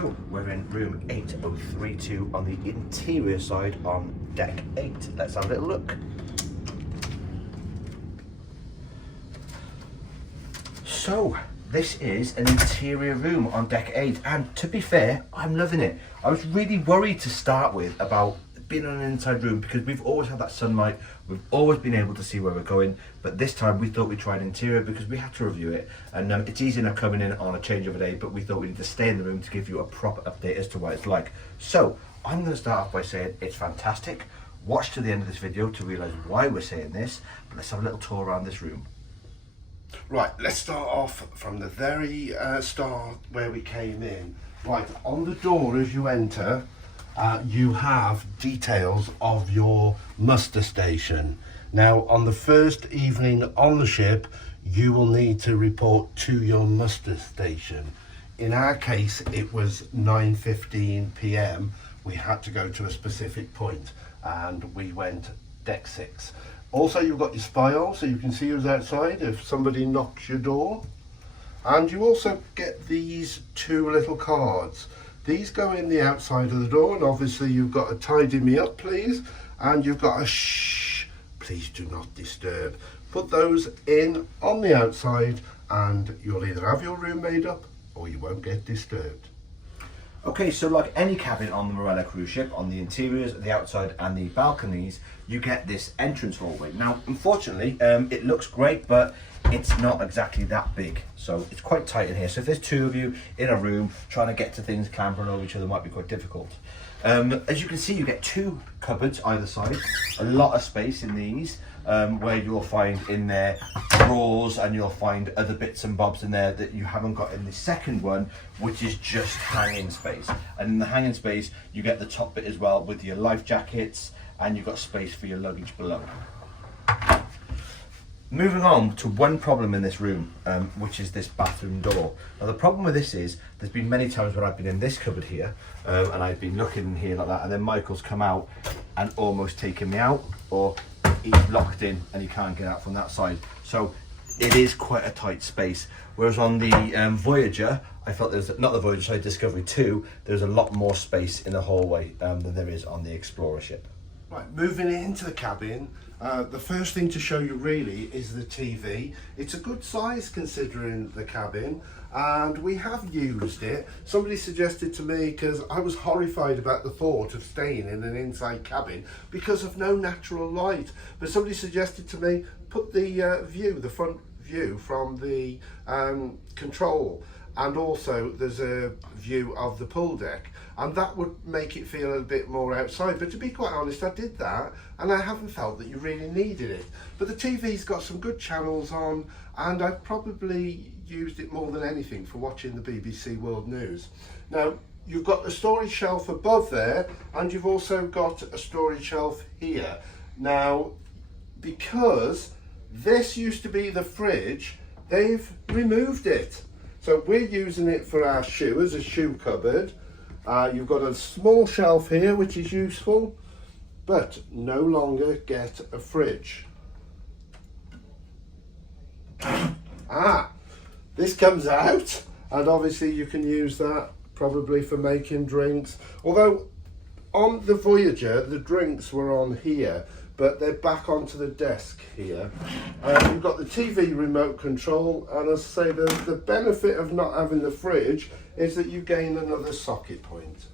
So we're in room 8032 on the interior side on deck 8. Let's have a little look. So this is an interior room on deck 8, and to be fair, I'm loving it. I was really worried to start with about being in an inside room because we've always had that sunlight, we've always been able to see where we're going, but this time we thought we'd try an interior because we had to review it, and it's easy enough coming in on a change of a day, but we thought we need to stay in the room to give you a proper update as to what it's like. So I'm going to start off by saying it's fantastic. Watch to the end of this video to realise why we're saying this, but let's have a little tour around this room. Right, let's start off from the very start where we came in. Right, on the door as you enter, you have details of your muster station. Now, on the first evening on the ship, you will need to report to your muster station. In our case, it was 9:15 p.m. We had to go to a specific point, and we went deck 6. Also, you've got your spile, so you can see who's outside if somebody knocks your door. And you also get these two little cards. These go in the outside of the door, and obviously you've got a tidy me up, please. And you've got a shh, please do not disturb. Put those in on the outside, and you'll either have your room made up, or you won't get disturbed. Okay, so like any cabin on the Marella cruise ship, on the interiors, the outside and the balconies, you get this entrance hallway. Now, unfortunately, it looks great, but it's not exactly that big. So it's quite tight in here. So if there's two of you in a room, trying to get to things, clambering over each other might be quite difficult. As you can see, you get two cupboards either side, a lot of space in these. Where you'll find in there drawers, and you'll find other bits and bobs in there that you haven't got in the second one, which is just hanging space. And in the hanging space you get the top bit as well with your life jackets, and you've got space for your luggage below. Moving on to one problem in this room, which is this bathroom door. Now the problem with this is, there's been many times when I've been in this cupboard here, and I've been looking in here like that, and then Michael's come out and almost taken me out, or he's locked in and he can't get out from that side. So it is quite a tight space. Whereas on the Voyager, I felt there's, not the Voyager, sorry, Discovery 2, there's a lot more space in the hallway than there is on the Explorer ship. Right, moving into the cabin, the first thing to show you really is the TV. It's a good size considering the cabin, and we have used it. Somebody suggested to me, because I was horrified about the thought of staying in an inside cabin because of no natural light, but somebody suggested to me, put the view, the front view from the control, and also there's a view of the pool deck, and that would make it feel a bit more outside. But to be quite honest, I did that and I haven't felt that you really needed it. But the TV's got some good channels on, and I've probably used it more than anything for watching the BBC World News. Now, you've got a storage shelf above there, and you've also got a storage shelf here. Now, because this used to be the fridge, they've removed it. So we're using it for our shoe, as a shoe cupboard. You've got a small shelf here, which is useful, but no longer get a fridge. This comes out, and obviously you can use that probably for making drinks. Although on the Voyager, the drinks were on here, but they're back onto the desk here. You've got the TV remote control, and as I say, the benefit of not having the fridge is that you gain another socket point.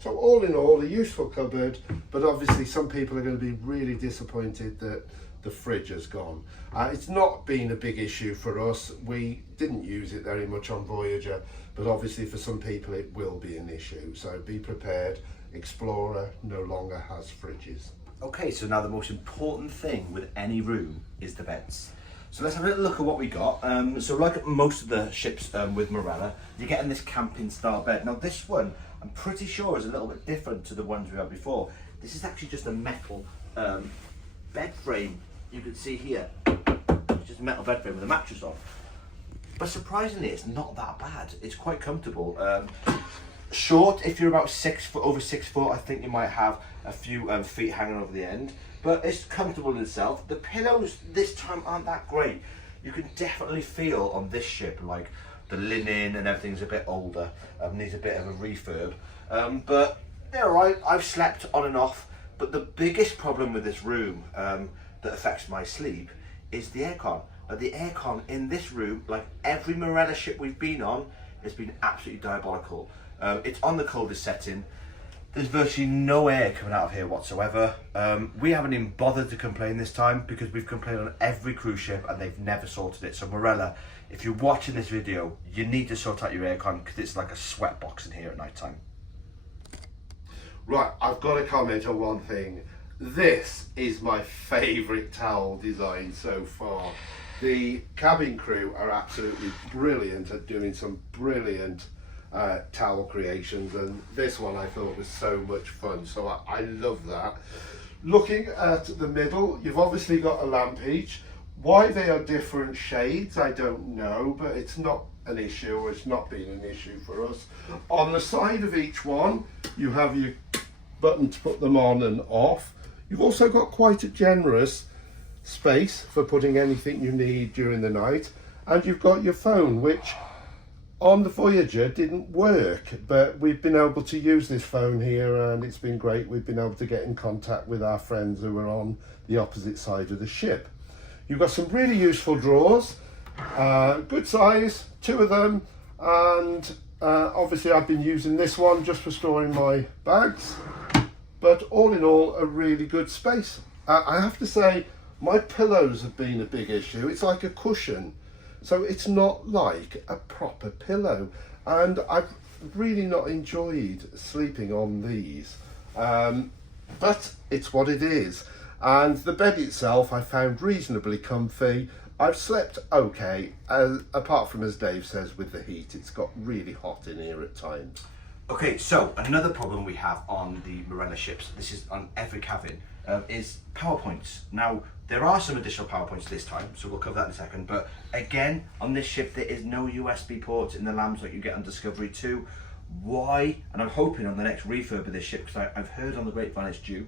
So all in all, a useful cupboard, but obviously some people are going to be really disappointed that the fridge has gone. It's not been a big issue for us. We didn't use it very much on Voyager, but obviously for some people it will be an issue. So be prepared. Explorer no longer has fridges. Okay, so now the most important thing with any room is the beds. So let's have a little look at what we got. So like most of the ships with Marella, you're getting this camping style bed. Now this one, I'm pretty sure is a little bit different to the ones we had before. This is actually just a metal bed frame. You can see here, it's just a metal bed frame with a mattress on. But surprisingly, it's not that bad. It's quite comfortable. Short, if you're about 6 foot, over 6 foot, I think you might have a few feet hanging over the end, but it's comfortable in itself. The pillows this time aren't that great. You can definitely feel on this ship like the linen and everything's a bit older, needs a bit of a refurb. But they're alright, I've slept on and off. But the biggest problem with this room that affects my sleep is the aircon. But the aircon in this room, like every Marella ship we've been on, has been absolutely diabolical. It's on the coldest setting. There's virtually no air coming out of here whatsoever. We haven't even bothered to complain this time because we've complained on every cruise ship and they've never sorted it. So Marella, if you're watching this video, you need to sort out your aircon because it's like a sweat box in here at night time. Right, I've got to comment on one thing. This is my favourite towel design so far. The cabin crew are absolutely brilliant at doing some brilliant towel creations, and this one I thought was so much fun, so I love that. Looking at the middle, you've obviously got a lamp each. Why they are different shades, I don't know, but it's not an issue, or it's not been an issue for us. On the side of each one, you have your button to put them on and off. You've also got quite a generous space for putting anything you need during the night, and you've got your phone, which on the Voyager didn't work, but we've been able to use this phone here and it's been great. We've been able to get in contact with our friends who are on the opposite side of the ship. You've got some really useful drawers, good size, 2 of them, and obviously I've been using this one just for storing my bags, but all in all a really good space. I have to say my pillows have been a big issue. It's like a cushion, so it's not like a proper pillow, and I've really not enjoyed sleeping on these, but it's what it is. And the bed itself I found reasonably comfy. I've slept okay, apart from, as Dave says, with the heat. It's got really hot in here at times. Okay, so another problem we have on the Marella ships, this is on every cabin, is PowerPoints. Now, there are some additional PowerPoints this time, so we'll cover that in a second, but again, on this ship there is no USB ports in the lamps like you get on Discovery 2. Why? And I'm hoping on the next refurb of this ship, because I've heard on the grapevine it's due,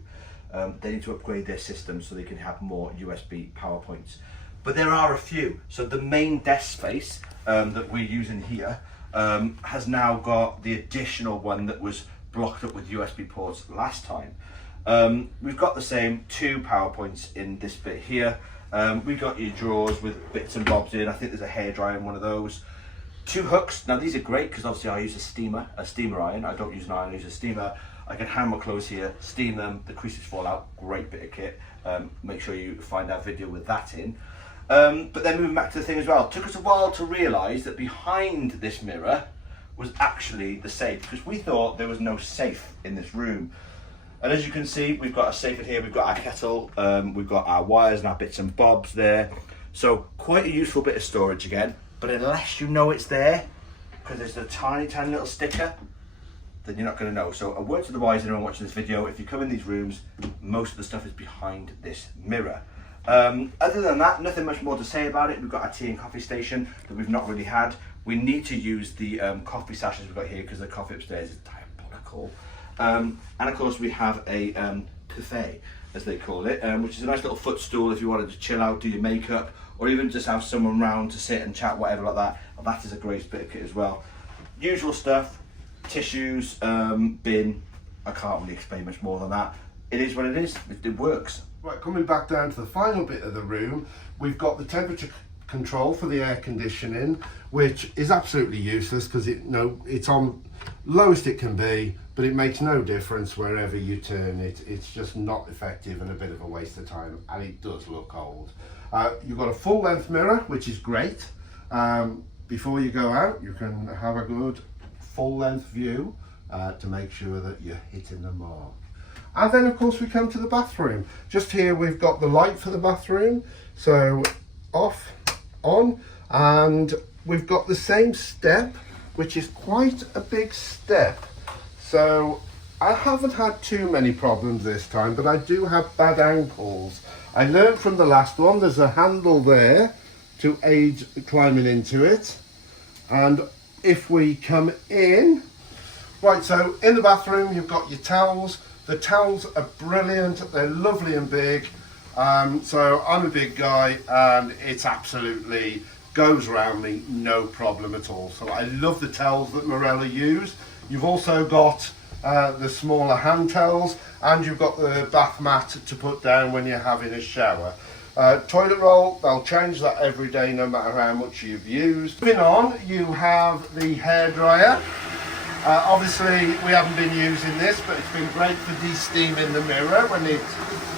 they need to upgrade their system so they can have more USB PowerPoints. But there are a few. So the main desk space that we're using here has now got the additional one that was blocked up with USB ports last time. We've got the same 2 PowerPoints in this bit here. We've got your drawers with bits and bobs in. I think there's a hairdryer in one of those. 2 hooks. Now these are great because obviously I use a steamer iron. I don't use an iron, I use a steamer. I can hang my clothes here, steam them, the creases fall out. Great bit of kit. Make sure you find our video with that in. But then moving back to the thing as well, it took us a while to realise that behind this mirror was actually the safe, because we thought there was no safe in this room. And as you can see, we've got a safe in here, we've got our kettle, we've got our wires and our bits and bobs there. So quite a useful bit of storage again, but unless you know it's there, because there's a tiny, tiny little sticker, then you're not going to know. So a word to the wise, anyone watching this video, if you come in these rooms, most of the stuff is behind this mirror. Other than that, nothing much more to say about it. We've got our tea and coffee station that we've not really had. We need to use the coffee sashes we've got here because the coffee upstairs is diabolical. And of course we have a buffet, as they call it, which is a nice little footstool if you wanted to chill out, do your makeup, or even just have someone round to sit and chat, whatever like that. And that is a great bit of kit as well. Usual stuff, tissues, bin. I can't really explain much more than that. It is what it is, it works. Right, coming back down to the final bit of the room, we've got the temperature control for the air conditioning, which is absolutely useless because it's on lowest it can be, but it makes no difference wherever you turn it. It's just not effective and a bit of a waste of time, and it does look old. You've got a full length mirror, which is great. Before you go out, you can have a good full length view to make sure that you're hitting the mark. And then of course we come to the bathroom. Just here we've got the light for the bathroom, so off, on, and we've got the same step, which is quite a big step. So I haven't had too many problems this time, but I do have bad ankles. I learned from the last one, there's a handle there to aid climbing into it. And if we come in, right, so in the bathroom you've got your towels. The towels are brilliant, they're lovely and big. So I'm a big guy and it's absolutely goes around me, no problem at all. So I love the towels that Marella use. You've also got the smaller hand towels, and you've got the bath mat to put down when you're having a shower. Toilet roll, they'll change that every day no matter how much you've used. Moving on, you have the hairdryer. Obviously we haven't been using this, but it's been great for de-steaming the mirror when it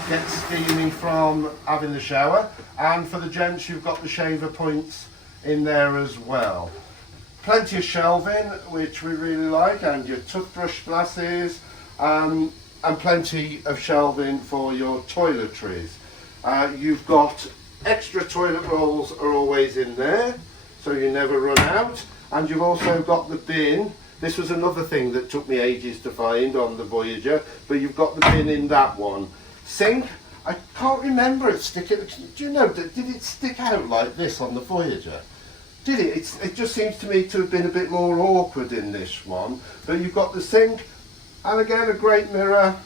gets steamy from having the shower. And for the gents, you've got the shaver points in there as well. Plenty of shelving, which we really like, and your toothbrush glasses, and plenty of shelving for your toiletries. You've got extra toilet rolls are always in there, so you never run out. And you've also got the bin. This was another thing that took me ages to find on the Voyager, but you've got the bin in that one. Sink, I can't remember it sticking. Do you know, did it stick out like this on the Voyager? Did it? It just seems to me to have been a bit more awkward in this one. But you've got the sink, and again a great mirror.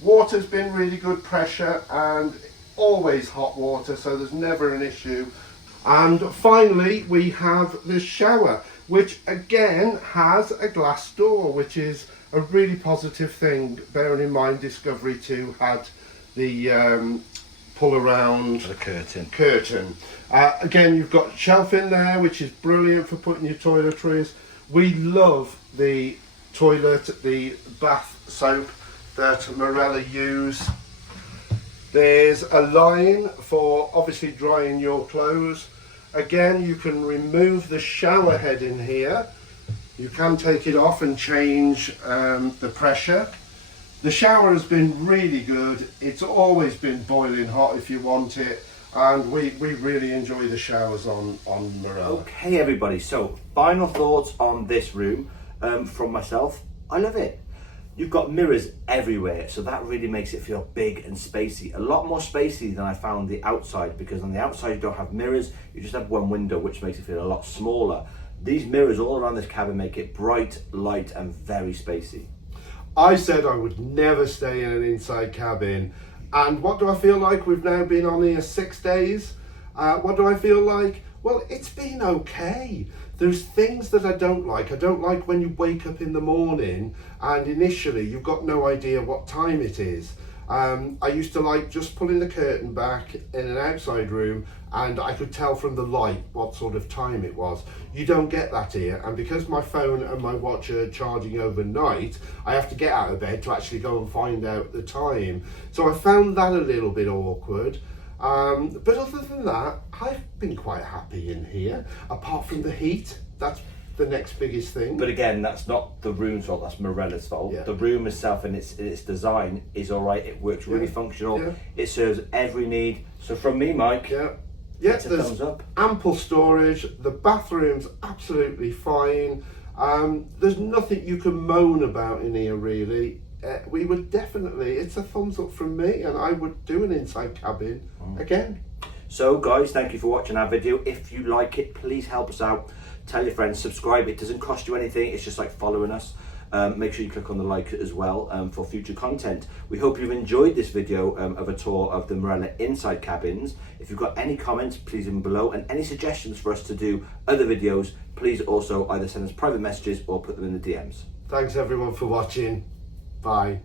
Water's been really good pressure, and always hot water, so there's never an issue. And finally we have the shower, which again has a glass door, which is a really positive thing, bearing in mind Discovery 2 had the pull around The curtain. Again, you've got shelf in there, which is brilliant for putting your toiletries. We love the bath soap that Marella use. There's a line for obviously drying your clothes. Again, you can remove the shower head in here. You can take it off and change the pressure. The shower has been really good. It's always been boiling hot if you want it, and we really enjoy the showers on Marella. Okay everybody, so final thoughts on this room from myself. I love it. You've got mirrors everywhere, so that really makes it feel big and spacey. A lot more spacey than I found the outside, because on the outside you don't have mirrors, you just have one window, which makes it feel a lot smaller. These mirrors all around this cabin make it bright, light and very spacey. I said I would never stay in an inside cabin, and what do I feel like? We've now been on here 6 days. What do I feel like? Well, it's been okay. There's things that I don't like. I don't like when you wake up in the morning and initially you've got no idea what time it is. I used to like just pulling the curtain back in an outside room and I could tell from the light what sort of time it was. You don't get that here, and because my phone and my watch are charging overnight, I have to get out of bed to actually go and find out the time. So I found that a little bit awkward. But other than that, I've been quite happy in here, apart from the heat. That's the next biggest thing. But again, that's not the room's fault, that's Marella's fault. Yeah. The room itself and its design is all right. It works really functional. Yeah. It serves every need. So from me, Mike, it's a thumbs up. Ample storage. The bathroom's absolutely fine. There's nothing you can moan about in here, really. We would definitely, it's a thumbs up from me, and I would do an inside cabin again. So guys, thank you for watching our video. If you like it, please help us out. Tell your friends, subscribe. It doesn't cost you anything. It's just like following us. Make sure you click on the like as well for future content. We hope you've enjoyed this video of a tour of the Marella inside cabins. If you've got any comments, please leave them below, and any suggestions for us to do other videos, please also either send us private messages or put them in the DMs. Thanks everyone for watching. Bye.